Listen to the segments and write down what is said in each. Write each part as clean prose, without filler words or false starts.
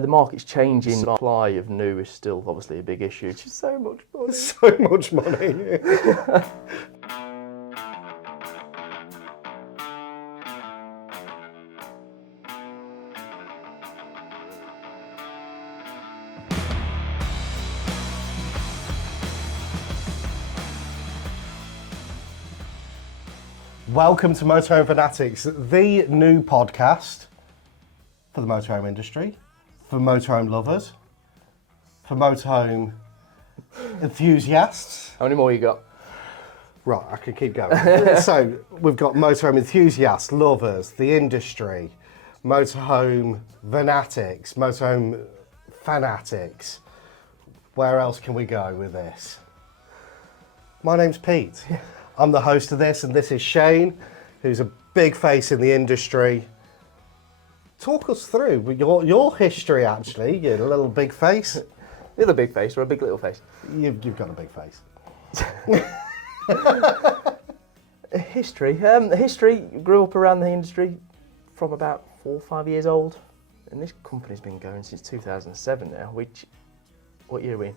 The market's changing. Supply of new is still obviously a big issue. It's so much money. So much money. Welcome to Motorhome Vanatics, the new podcast for the motorhome industry, for motorhome lovers, for motorhome enthusiasts. How many more you got? Right, I can keep going. So we've got motorhome enthusiasts, lovers, the industry, motorhome vanatics, motorhome fanatics. Where else can we go with this? My name's Pete. I'm the host of this, and this is Shane, who's a big face in the industry. Talk us through your history, actually. You're a little big face. You're the big face or a big little face? You've got a big face. History. Grew up around the industry from about 4 or 5 years old. And this company's been going since 2007 now, what year are we in?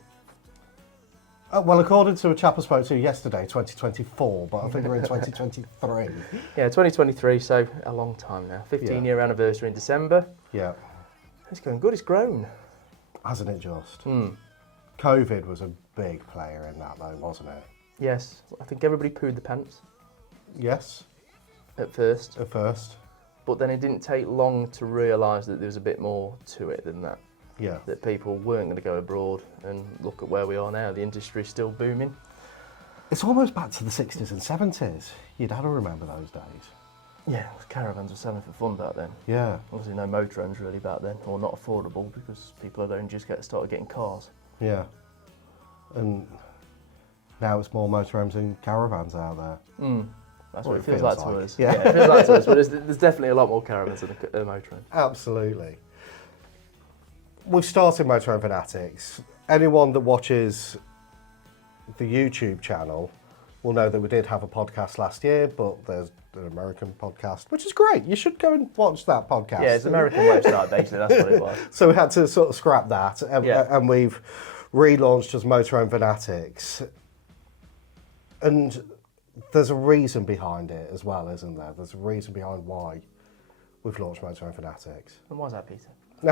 Well, according to a chap I spoke to yesterday, 2024, but I think we're in 2023. Yeah, 2023, so a long time now. 15-year anniversary in December. Yeah. It's going good, it's grown. Hasn't it just? COVID was a big player in that though, wasn't it? Yes, I think everybody pooed the pants. Yes. At first. But then it didn't take long to realise that there was a bit more to it than that. Yeah. That people weren't going to go abroad, and look at where we are now. The industry's still booming. It's almost back to the 60s and 70s. You'd have to remember those days. Yeah, caravans were selling for fun back then. Yeah. Obviously no motorhomes really back then, or not affordable, because people had only just started getting cars. Yeah. And now it's more motorhomes and caravans out there. That's what it feels like to us. Yeah. It feels like to us, but there's definitely a lot more caravans than a motorhome. Absolutely. We've started Motorhome Vanatics. Anyone that watches the YouTube channel will know that we did have a podcast last year, but there's an American podcast, which is great. You should go and watch that podcast. Yeah, it's an American website, basically, that's what it was. So we had to sort of scrap that, and we've relaunched as Motorhome Vanatics. And there's a reason behind it as well, isn't there? There's a reason behind why we've launched Motorhome Fanatics. And why's that, Peter? You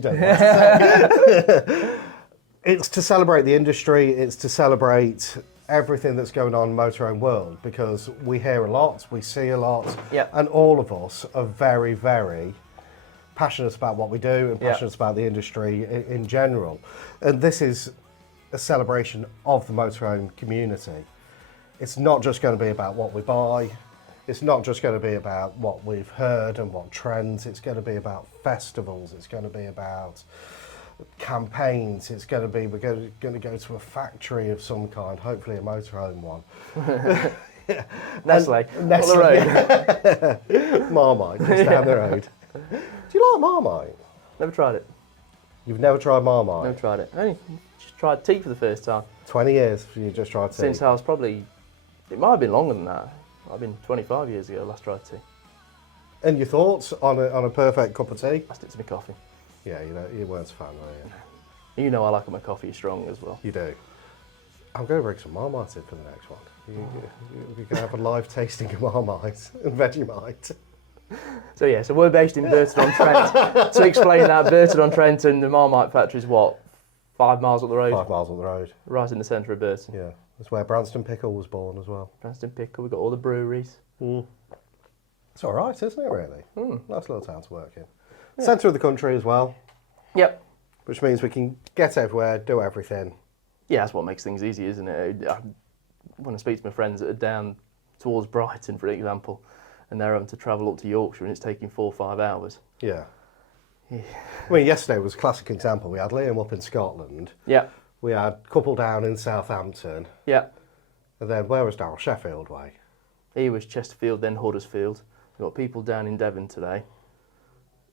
don't want to say. It's to celebrate the industry, it's to celebrate everything that's going on in the motorhome world, because we hear a lot, we see a lot, and all of us are very, very passionate about what we do and passionate about the industry in general. And this is a celebration of the motorhome community. It's not just going to be about what we buy. It's not just going to be about what we've heard and what trends. It's going to be about festivals. It's going to be about campaigns. It's going to be, we're going to go to a factory of some kind, hopefully a motorhome one. Nestle. On the road. Marmite, just down the road. Do you like Marmite? Never tried it. You've never tried Marmite? Never tried it. I only just tried tea for the first time. 20 years you just tried tea? Since I was probably, it might have been longer than that. I've been 25 years ago last tried tea. And your thoughts on a perfect cup of tea? I stick to my coffee. Yeah, you weren't a fan, were you? You know I like my coffee strong as well. You do. I'm going to bring some Marmite in for the next one. You're going to have a live tasting of Marmite and Vegemite. So we're based in Burton-on-Trent. To explain that, Burton-on-Trent and the Marmite factory is what? 5 miles up the road? 5 miles up the road. Right in the centre of Burton. Yeah, that's where Branston Pickle was born as well. Branston Pickle, we've got all the breweries. It's all right, isn't it, really? Nice little town to work in. Yeah. Centre of the country as well. Yep. Which means we can get everywhere, do everything. Yeah, that's what makes things easy, isn't it? When I speak to my friends that are down towards Brighton, for example, and they're having to travel up to Yorkshire and it's taking 4 or 5 hours. Yeah. I mean, yesterday was a classic example. We had Liam up in Scotland. Yeah. We had a couple down in Southampton. Yeah. And then where was Darryl? Sheffield way. He was Chesterfield, then Huddersfield. We've got people down in Devon today,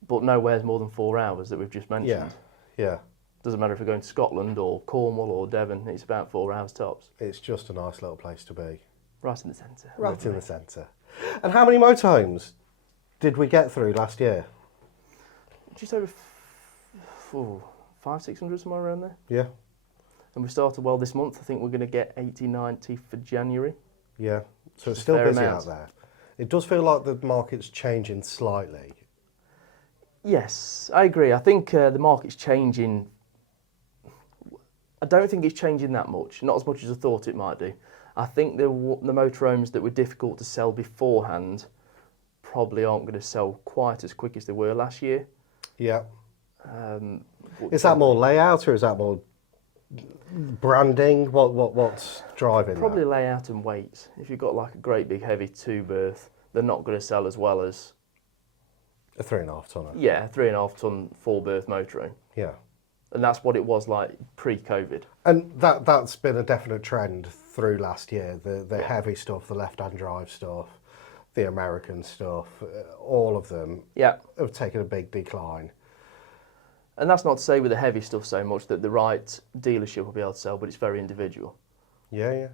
but nowhere's more than 4 hours that we've just mentioned. Yeah. Doesn't matter if we're going to Scotland or Cornwall or Devon, it's about 4 hours tops. It's just a nice little place to be. Right in the centre. Right in the centre. And how many motorhomes did we get through last year? Just over 500-600, somewhere around there. Yeah. And we started well this month. I think we're going to get 80-90 for January. Yeah. So Which it's is a still fair busy amount. out there. It does feel like the market's changing slightly. Yes, I agree. I think the market's changing. I don't think it's changing that much, not as much as I thought it might do. I think the motorhomes that were difficult to sell beforehand probably aren't going to sell quite as quick as they were last year. Yeah. Is that Probably- more layout or is that more branding? What's driving Probably that? layout and weight. If you've got like a great big heavy 2-berth, they're not going to sell as well as A 3.5 tonner. a 3.5 ton 4-berth motorhome. Yeah. And that's what it was like pre-COVID. And that's been a definite trend through last year. The heavy stuff, the left-hand drive stuff, the American stuff, all of them Yeah. have taken a big decline. And that's not to say with the heavy stuff so much that the right dealership will be able to sell, but it's very individual, Yeah.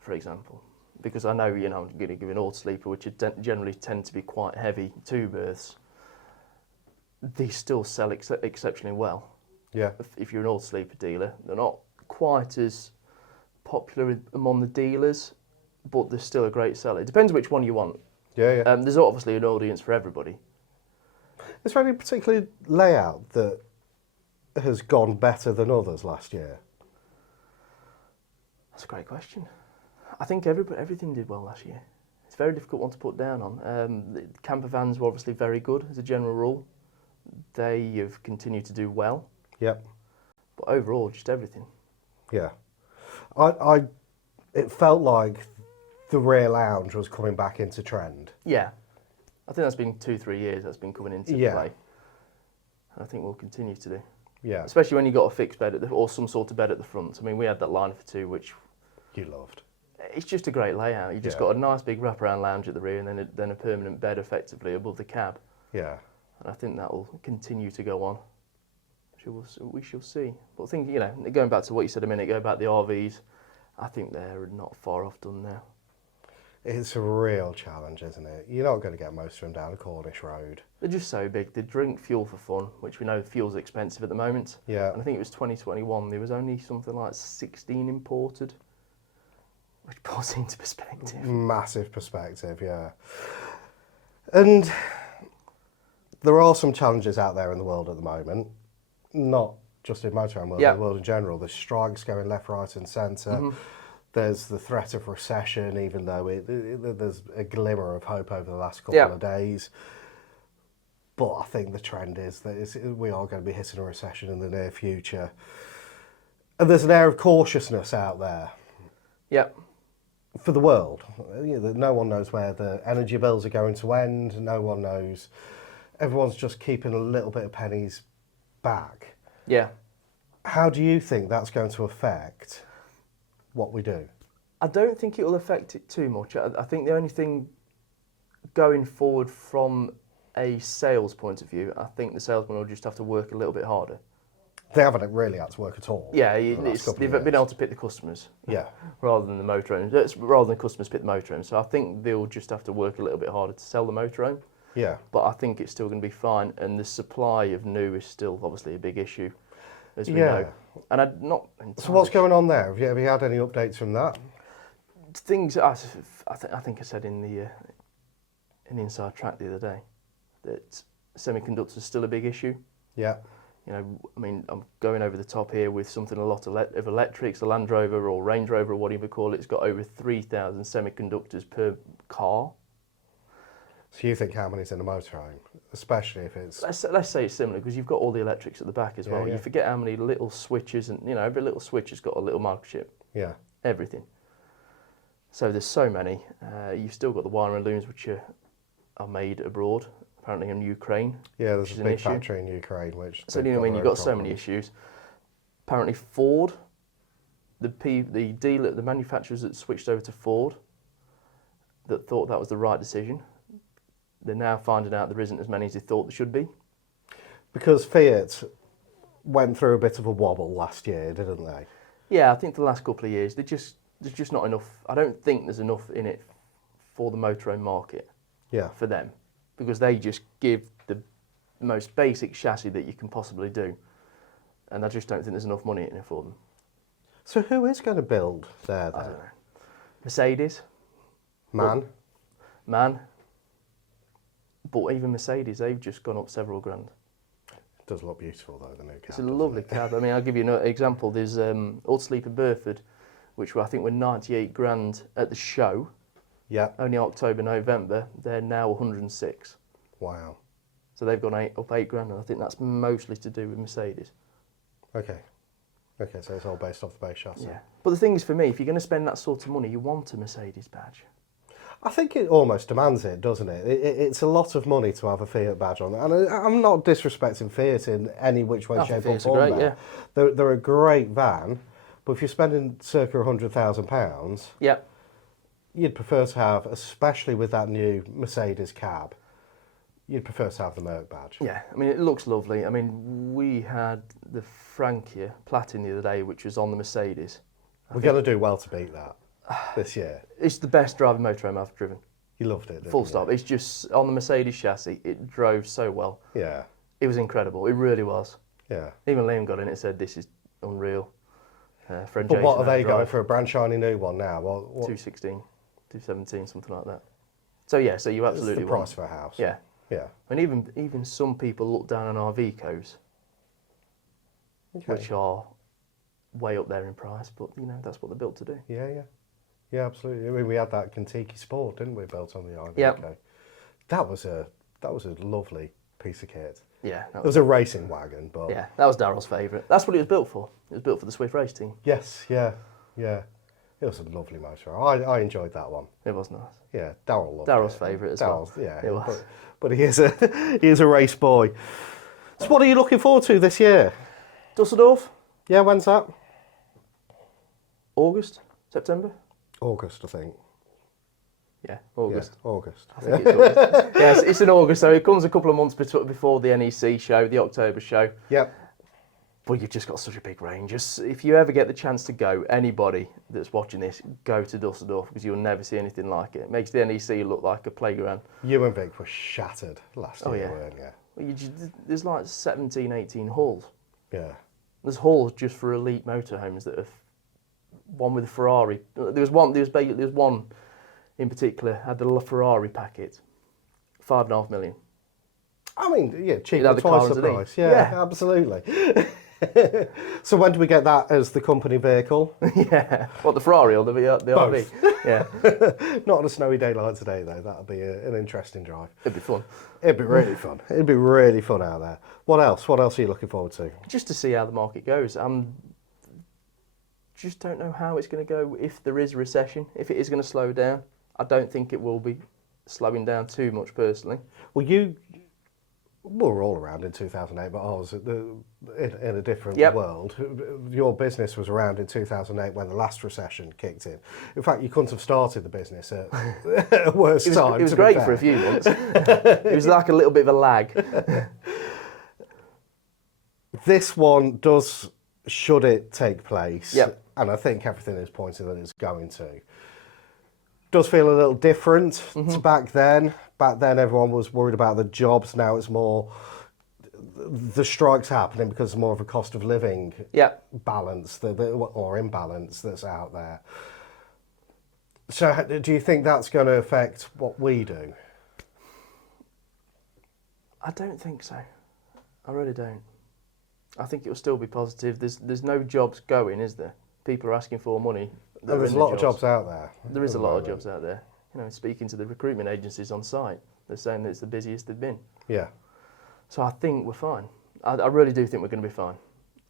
for example. Because I know, I'm going to give an auto sleeper, which generally tend to be quite heavy 2-berths. They still sell exceptionally well. Yeah. If you're an auto sleeper dealer, they're not quite as popular among the dealers, but they're still a great seller. It depends which one you want. Yeah. There's obviously an audience for everybody. Is there any particular layout that has gone better than others last year? That's a great question. I think everything did well last year. It's a very difficult one to put down on. The campervans were obviously very good as a general rule. They have continued to do well, Yep. but overall, just everything. Yeah. It felt like the rear lounge was coming back into trend. Yeah, I think that's been 2-3 years that's been coming into Yeah. play. And I think we'll continue to do. Yeah. Especially when you've got a fixed bed or some sort of bed at the front. I mean, we had that line for 2, which You loved. it's just a great layout. You've just Yeah. got a nice big wraparound lounge at the rear and then a permanent bed effectively above the cab. Yeah. And I think that will continue to go on. We shall see. But I think, going back to what you said a minute ago about the RVs, I think they're not far off done now. It's a real challenge, isn't it? You're not going to get most of them down a Cornish road. They're just so big. They drink fuel for fun, which we know fuel's expensive at the moment. Yeah. And I think it was 2021, there was only something like 16 imported, which puts into perspective. Massive perspective, yeah. And there are some challenges out there in the world at the moment, not just in motorhome world, Yeah. but the world in general. There's strikes going left, right and centre. Mm-hmm. There's the threat of recession, even though there's a glimmer of hope over the last couple Yeah. of days. But I think the trend is that we are going to be hitting a recession in the near future. And there's an air of cautiousness out there Yeah. for the world. No one knows where the energy bills are going to end. No one knows. Everyone's just keeping a little bit of pennies back. Yeah. How do you think that's going to affect what we do? I don't think it will affect it too much. I think the only thing going forward from a sales point of view, I think the salesman will just have to work a little bit harder. They haven't really had to work at all. Yeah, the last couple they've of been years. able to pick the customers. Yeah. Rather than the motorhomes, rather than customers pick the motorhome. So I think they'll just have to work a little bit harder to sell the motorhome. Yeah. But I think it's still going to be fine, and the supply of new is still obviously a big issue, as we Yeah. know. And I'm not. So what's going on there? Have you had any updates from that? Things I think I said in the inside track the other day that semiconductors are still a big issue. Yeah. I mean, I'm going over the top here with something a lot of electrics. The Land Rover or Range Rover or whatever you call it, it's got over 3,000 semiconductors per car. So you think how many's in a motorhome, especially if it's... Let's say it's similar because you've got all the electrics at the back as well. Yeah. You forget how many little switches, and every little switch has got a little microchip. Yeah. Everything. So there's so many. You've still got the wire and looms which are made abroad, apparently in Ukraine. Yeah, which there's is a an got issue. factory in Ukraine, which... So they've you've their got own so many problems. issues. Apparently Ford, the dealer, the manufacturers that switched over to Ford, that thought that was the right decision, they're now finding out there isn't as many as they thought there should be. Because Fiat went through a bit of a wobble last year, didn't they? Yeah, I think the last couple of years, there's just not enough. I don't think there's enough in it for the motorhome market Yeah. for them, because they just give the most basic chassis that you can possibly do. and I just don't think there's enough money in it for them. So who is going to build there I then? don't know. Mercedes, Man? but even Mercedes, they've just gone up several grand. It does look beautiful though, the new cab. It's a lovely cab. I mean, I'll give you an example. There's Ultrasleep in Burford, which I think were 98 grand at the show, Yeah. only October, November. They're now 106. Wow. So they've gone up 8 grand, and I think that's mostly to do with Mercedes. Okay. Okay, so it's all based off the base chassis. Yeah. But the thing is, for me, if you're going to spend that sort of money, you want a Mercedes badge. I think it almost demands it, doesn't it? It's a lot of money to have a Fiat badge on. And I'm not disrespecting Fiat in any which way, I think shape or Fiat's form. great, there. They're a great van, but if you're spending circa £100,000, Yeah. you'd prefer to have, especially with that new Mercedes cab, you'd prefer to have the Merc badge. Yeah, I mean, it looks lovely. I mean, we had the Frankia Platin the other day, which was on the Mercedes. We're going to do well to beat that this year. It's the best driving motorhome I've driven. You loved it, didn't Full you? stop. It's just, on the Mercedes chassis, it drove so well. Yeah, It was incredible. It really was. yeah. Even Liam got in it and said, this is unreal. Friend But Jason what are had they a going drive. for? A brand shiny new one now? What 216, 217, something like that. So yeah, so you is absolutely the want. price for a house? Yeah. Yeah. And even some people look down on Arvicos, Okay. which are way up there in price, but you know, that's what they're built to do. Yeah, yeah. Yeah, absolutely. I mean, we had that Kon-tiki Sport, didn't we, built on the Iveco? Yep. That was a lovely piece of kit. Yeah. That It was a racing wagon, but Yeah, that was Darryl's favourite. That's what it was built for. It was built for the Swift race team. yes, yeah, yeah. It was a lovely motor. I enjoyed that one. It was nice. Yeah, Darryl loved Darryl's it. favourite as well. Darryl's, yeah, It was. but he is a race boy. So what are you looking forward to this year? Düsseldorf, Yeah, when's that? August, September. August, I think. Yeah, August. Yeah, August. I think it's August. Yes, it's in August, so it comes a couple of months before the NEC show, the October show. Yep. But you've just got such a big range. Just, if you ever get the chance to go, anybody that's watching this, go to Düsseldorf because you'll never see anything like it. It makes the NEC look like a playground. You and Vic were shattered last Oh, year, yeah. weren't you? Well, there's like 17, 18 halls. Yeah. There's halls just for elite motorhomes that have one with a Ferrari. There was one in particular had the Ferrari packet, 5.5 million. I mean, yeah, You'd cheaper have the twice car the underneath. price. Yeah, Yeah. absolutely. So when do we get that as the company vehicle? Yeah. What, the Ferrari or the RV? Yeah. Not on a snowy day like today, though. That'll be an interesting drive. It'd be fun. It'd be really fun. It'd be really fun out there. What else? What else are you looking forward to? Just to see how the market goes. Just don't know how it's going to go if there is a recession, if it is going to slow down. I don't think it will be slowing down too much personally. Well, we were all around in 2008, but I was in a different Yep. world. Your business was around in 2008 when the last recession kicked in. In fact, you couldn't have started the business at a worse time. It was to be great fair. for a few months. It was like a little bit of a lag. This one does, should it take place, Yep. and I think everything is pointing that it's going to, does feel a little different to back then. Back then everyone was worried about the jobs, now it's more the strikes happening because it's more of a cost of living Yeah. balance or imbalance that's out there. So do you think that's going to affect what we do? I don't think so. I really don't. I think it will still be positive. There's no jobs going, is there? People are asking for money. that And are there's in a the lot of jobs out there. There is at a the lot of moment. jobs out there. You know, speaking to the recruitment agencies on site, they're saying that it's the busiest they've been. Yeah. So I think we're fine. I really do think we're going to be fine.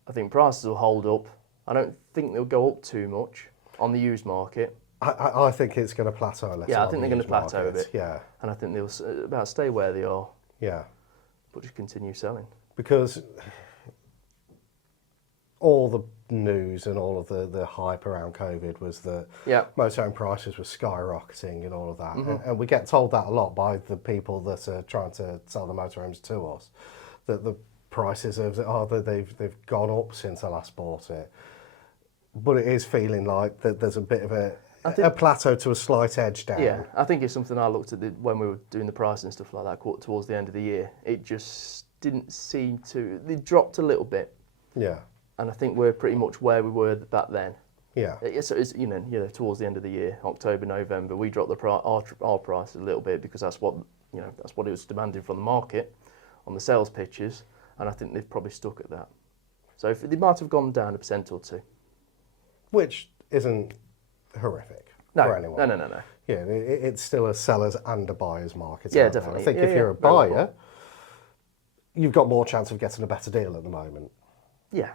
I think prices will hold up. I don't think they'll go up too much on the used market. I think it's going to plateau a little. Yeah, I on think the they're going to used plateau a market. bit. Yeah, And I think they'll about stay where they are, yeah. but just continue selling. Because all the news and all of the hype around COVID was that Yeah. motorhome prices were skyrocketing and all of that. Mm-hmm. And we get told that a lot by the people that are trying to sell the motorhomes to us, that the prices they've gone up since I last bought it. But it is feeling like that there's a bit of a plateau to a slight edge down. Yeah, I think it's something I looked at when we were doing the price and stuff like that towards the end of the year. It just didn't seem to. They dropped a little bit, Yeah. and I think we're pretty much where we were back then. Yeah. It's towards the end of the year, October, November, we dropped our price a little bit because that's what it was demanding from the market on the sales pitches, and I think they've probably stuck at that. So if they might have gone down 1% or 2%. Which isn't horrific for anyone. No. Yeah, it's still a seller's and a buyer's market. Yeah, out there. definitely. I think if you're a buyer, you've got more chance of getting a better deal at the moment. Yeah.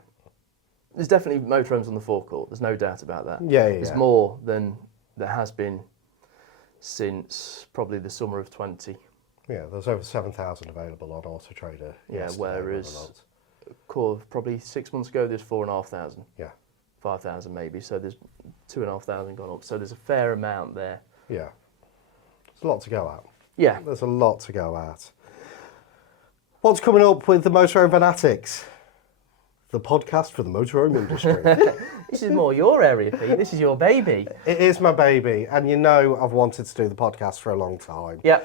There's definitely motorhomes on the forecourt. There's no doubt about that. Yeah. There's more than there has been since probably the summer of 20. Yeah, there's over 7,000 available on Auto Trader. Yeah, whereas probably 6 months ago there's 4,500. Yeah. 5,000 maybe. So there's 2,500 gone up. So there's a fair amount there. Yeah. There's a lot to go at. Yeah. There's a lot to go at. What's coming up with the Motorhome Vanatics? The podcast for the motorhome industry. This is more your area, Pete. This is your baby. It is my baby, and you know I've wanted to do the podcast for a long time. Yeah.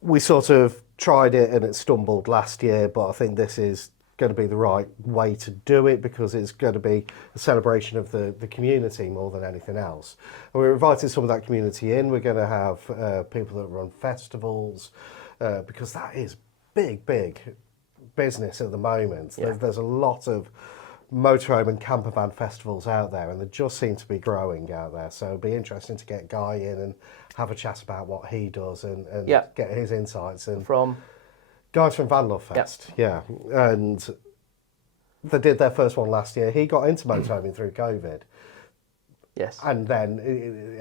We sort of tried it and it stumbled last year, but I think this is going to be the right way to do it because it's going to be a celebration of the community more than anything else. And we're inviting some of that community in. We're going to have people that run festivals because that is big business at the moment. Yeah. There's a lot of motorhome and campervan festivals out there, and they just seem to be growing out there. So it'd be interesting to get Guy in and have a chat about what he does and get his insights. And From Guy's from Van Love Fest, yeah, and they did their first one last year. He got into motorhoming through COVID. Yes. And then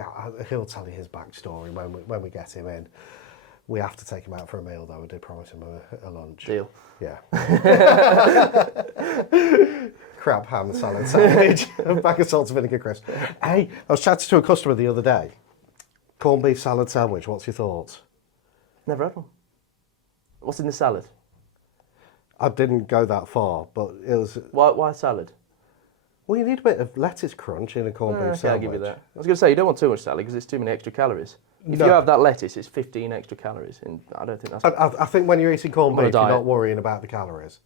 he'll tell you his backstory when we get him in. We have to take him out for a meal, though. I did promise him a lunch. Deal. Yeah. Crab ham salad sandwich, a bag of salt and vinegar crisps. Hey, I was chatting to a customer the other day. Corned beef salad sandwich, what's your thoughts? Never had one. What's in the salad? I didn't go that far, but it was... Why salad? Well, you need a bit of lettuce crunch in a corned beef Okay, sandwich. I'll give you that. I was going to say, you don't want too much salad because it's too many extra calories. If No. you have that lettuce, it's 15 extra calories. And I don't think that's... I think when you're eating corned I'm on a beef, you're diet. not worrying about the calories.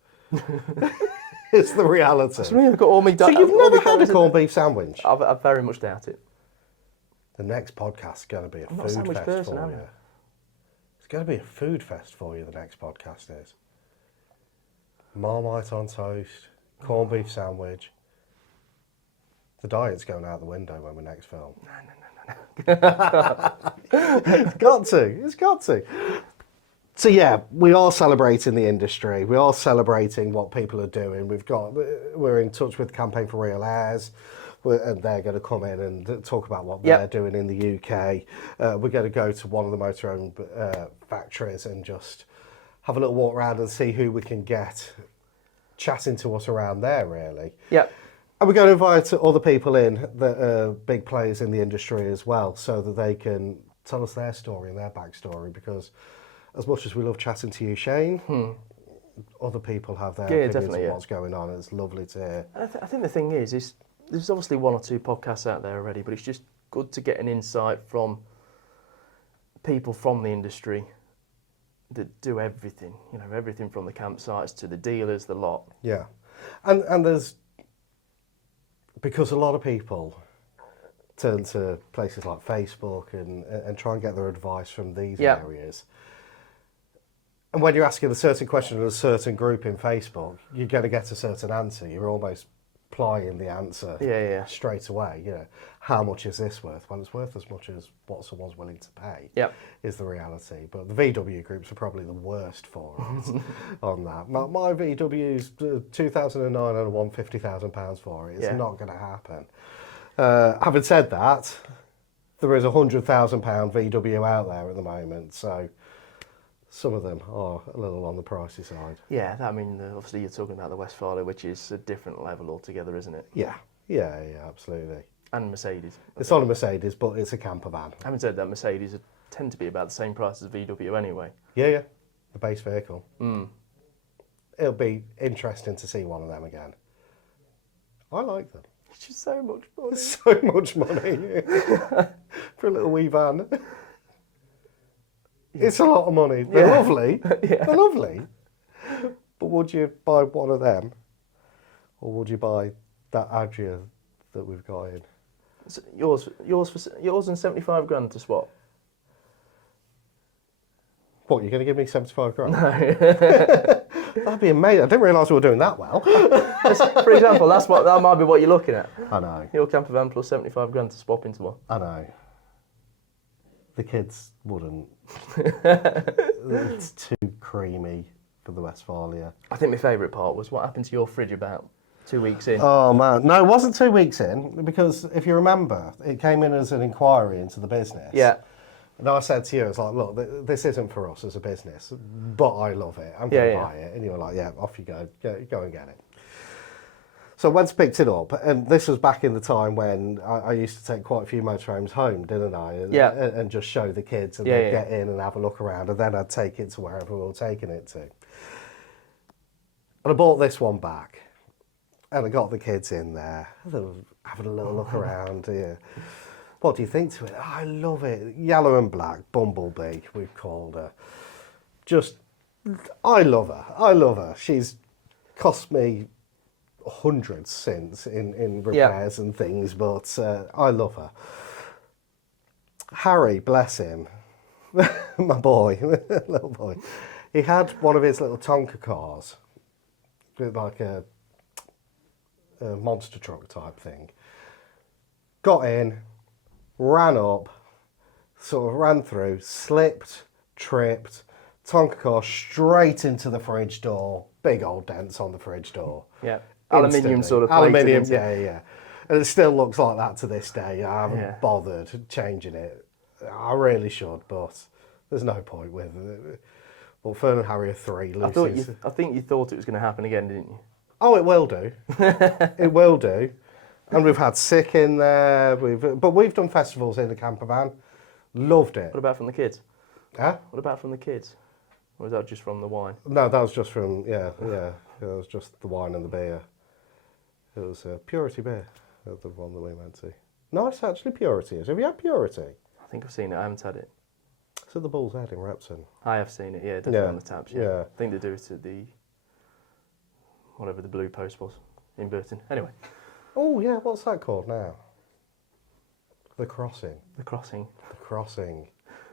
It's the reality. I've got all my So you've never had a corned beef sandwich? I very much doubt it. The next podcast is going to be a I'm not a food sandwich fest person, for am you. I? It's going to be a food fest for you, the next podcast is. Marmite on toast, corned beef sandwich. The diet's going out the window when we next film. No. It's got to. So yeah, we are celebrating the industry. We are celebrating what people are doing. We're in touch with Campaign for Real Airs, and they're going to come in and talk about what they're doing in the UK. We're going to go to one of the motorhome factories and just have a little walk around and see who we can get chatting to us around there, really. Yep. And we're going to invite other people in that are big players in the industry as well, so that they can tell us their story and their backstory, because as much as we love chatting to you, Shane, other people have their opinions on what's going on, and it's lovely to hear. I think the thing is there's obviously one or two podcasts out there already, but it's just good to get an insight from people from the industry that do everything, everything from the campsites to the dealers, the lot. Yeah. And there's, because a lot of people turn to places like Facebook and try and get their advice from these areas. And when you're asking a certain question in a certain group in Facebook, you're going to get a certain answer. You're almost applying the answer straight away. How much is this worth? Well, it's worth as much as what someone's willing to pay, is the reality. But the VW groups are probably the worst for it on that. My VW's 2009 and I won £50,000 for it. It's not going to happen. Having said that, there is a £100,000 VW out there at the moment, so some of them are a little on the pricey side. Yeah, obviously you're talking about the Westfalia, which is a different level altogether, isn't it? Yeah, absolutely. And Mercedes. It's on a Mercedes, but it's a camper van. Having said that, Mercedes tend to be about the same price as VW anyway. Yeah, the base vehicle. It'll be interesting to see one of them again. I like them. It's just so much money. So much money for a little wee van. It's a lot of money. They're lovely. They're lovely. But would you buy one of them or would you buy that Adria that we've got in? So yours and 75 grand to swap. What, you're going to give me 75 grand? No. That'd be amazing. I didn't realise we were doing that well. For example, that might be what you're looking at. I know. Your campervan plus 75 grand to swap into one. I know. The kids wouldn't. It's too creamy for the Westphalia. I think my favourite part was what happened to your fridge about 2 weeks in. Oh man, no, it wasn't 2 weeks in, because if you remember, it came in as an inquiry into the business. Yeah. And I said to you, it's like, look, this isn't for us as a business, but I love it. I'm going to buy it. And you were like, yeah, off you go. Go and get it. So I went and picked it up, and this was back in the time when I used to take quite a few motorhomes home, didn't I? And just show the kids, and they'd get in and have a look around, and then I'd take it to wherever we were taking it to. And I bought this one back, and I got the kids in there. They were having a little look around. Yeah. What do you think to it? Oh, I love it. Yellow and black, Bumblebee, we've called her. Just, I love her. I love her. She's cost me hundreds since in repairs and things, but I love her. Harry, bless him, my boy, little boy, he had one of his little Tonka cars, like a monster truck type thing. Got in, ran up, sort of ran through, slipped, tripped, Tonka car straight into the fridge door, big old dents on the fridge door. Yeah. Aluminium sort of aluminium, yeah. And it still looks like that to this day. I haven't bothered changing it. I really should, but there's no point with it. Well, Fern and Harry are 3 Lucy's. I think you thought it was going to happen again, didn't you? Oh, it will do. It will do. And we've had sick in there. But we've done festivals in the campervan. Loved it. What about from the kids? Huh? What about from the kids? Or was that just from the wine? No, that was just from, It was just the wine and the beer. It was Purity beer, the one that we went to. Nice, actually, Purity is. Have you had Purity? I think I've seen it. I haven't had it. It's at the Bull's Head in Repton. I have seen it, definitely on the tabs. Yeah. I think they do it at the, whatever the blue post was, in Burton. Anyway. Oh, yeah, what's that called now? The Crossing. The Crossing. The Crossing.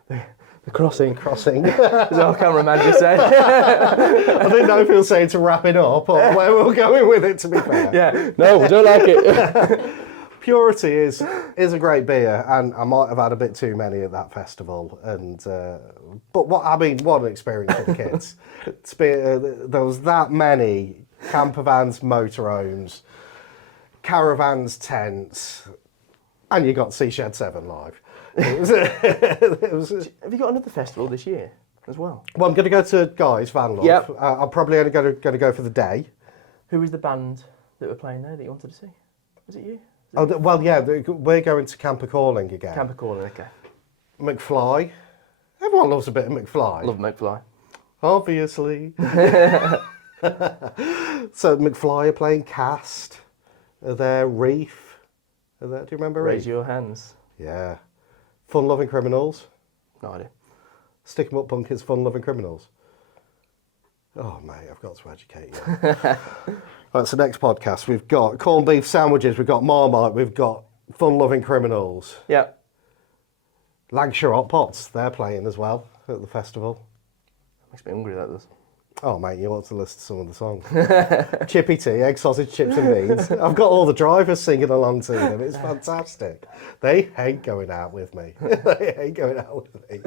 The Crossing. Crossing. As our cameraman just said. I didn't know if he was saying to wrap it up or where we were going with it, to be fair. Yeah, no, we don't like it. Purity is a great beer, and I might have had a bit too many at that festival. And but what an experience for the kids. There was that many campervans, motorhomes, caravans, tents, and you got Seashed 7 live. It was, Have you got another festival this year as well? Well, I'm going to go to Guy's Van Love. Yep. I'm probably only going to go for the day. Who was the band that were playing there that you wanted to see? Was it you? We're going to Camper Calling again. Camper Calling, okay. McFly. Everyone loves a bit of McFly. Love McFly. Obviously. So McFly are playing Cast. Are there Reef? Are there, do you remember Reef? Raise Your Hands. Yeah. Fun Loving Criminals. No idea. Stick 'em Up Punkers, Fun Loving Criminals. Oh, mate, I've got to educate you. Right, so next podcast, we've got corned beef sandwiches, we've got Marmite, we've got Fun Loving Criminals. Yeah. Lancashire Hot Pots, they're playing as well at the festival. Makes me hungry, that does. Oh, mate, you want to listen to some of the songs. Chippy tea, egg sausage, chips and beans. I've got all the drivers singing along to them. It's fantastic. They hate going out with me. They hate going out with me.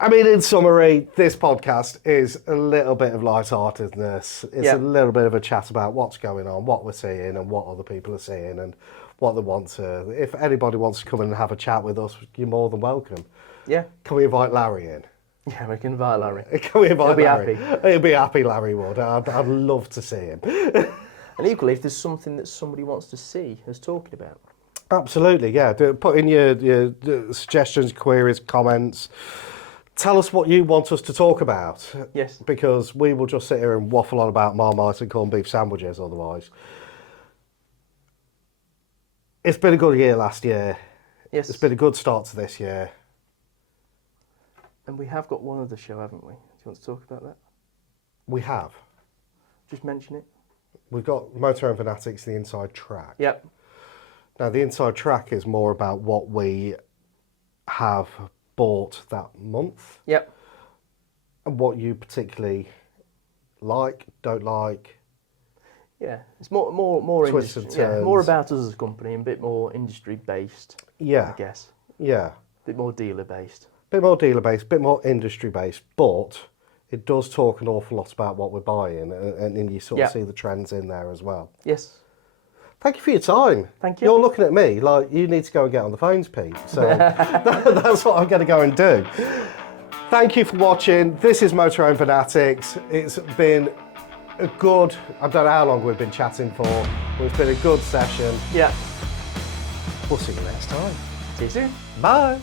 I mean, in summary, this podcast is a little bit of lightheartedness. It's a little bit of a chat about what's going on, what we're seeing and what other people are seeing and what they want to... If anybody wants to come and have a chat with us, you're more than welcome. Yeah. Can we invite Larry in? Yeah, we can invite Larry. Can we invite He'll Larry? be happy. He'll be happy, Larry would. I'd love to see him. And equally, if there's something that somebody wants to see us talking about. Absolutely, yeah. Put in your suggestions, queries, comments. Tell us what you want us to talk about. Yes. Because we will just sit here and waffle on about Marmite and corned beef sandwiches otherwise. It's been a good year last year. Yes. It's been a good start to this year. And we have got one other show, haven't we? Do you want to talk about that? We have. Just mention it. We've got Motorhome Vanatics, the inside track. Yep. Now, the inside track is more about what we have bought that month. Yep. And what you particularly like, don't like. Yeah, it's more Twists industry, and yeah, turns. more about us as a company and a bit more industry based. Yeah. I guess. Yeah. A bit more dealer based. Bit more dealer based, bit more industry based, but it does talk an awful lot about what we're buying, and you sort of see the trends in there as well. Yes. Thank you for your time. Thank you. You're looking at me like you need to go and get on the phones, Pete. So that's what I'm going to go and do. Thank you for watching. This is Motorhome Vanatics. It's been a good, I don't know how long we've been chatting for, but it's been a good session. Yeah. We'll see you next time. See you soon. Bye.